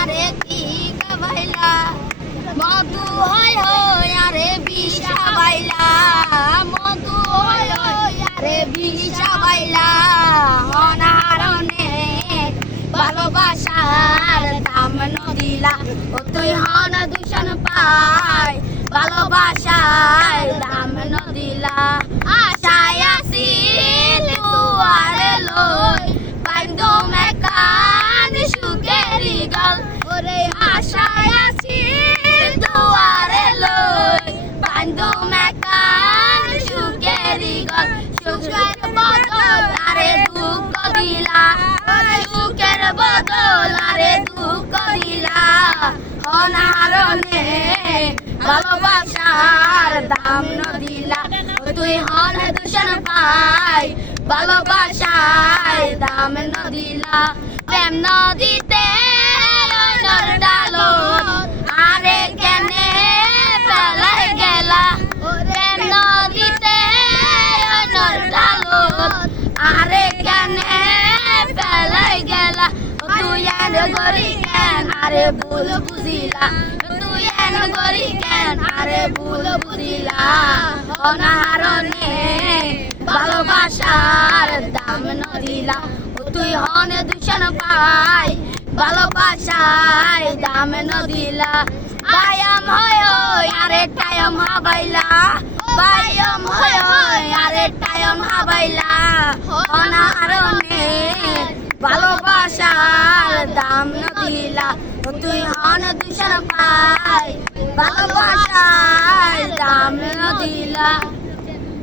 আরে কি গাবাইলা মধু হয় হয় আরে বিষা বাইলা মধু হয় হয় আরে বিষা বাইলা অনারণে ভালোবাসার দাম নদিলা ও তুই হন দূষণ পাই ভালোবাসার দাম নদিলা আশায় আসিল তুয়ারে লই বাইন্দো মেকান সুখেরি গল ওরে আশায় আসিল তুয়ারে লই বাইন্দো মেকান সুখেরি গল সুখের বদল আরে দুঃখ দিলা সুখের বদল আরে দুঃখ দিলা অনারণে ভালোবাসার দাম নদিলা তুই হন দূষণ পাই ভালোবাসার দাম নদিলা প্রেম নদীতে ডালো আরে কেনে পেলাই গেলা প্রেম নদীতে ডালো আরে কেনে পেলাই গেলা তুই এন গরি কেন আরে ভুল বুঝিলা তুই এন গরি কেন আরে ভুল বুঝিলা অনারণে ভালোবাসার দাম নদিলা তুই হন দূষণ পাই ভালোবাসার দাম নদিলা বায়াম হয় আরে টাইম হাবাইলা বায়াম হয় আরে টাইম হাবাইলা অনারণে ভালোবাসার দাম নদিলা তুই হন দূষণ পাই ভালোবাসার দাম নদিলা।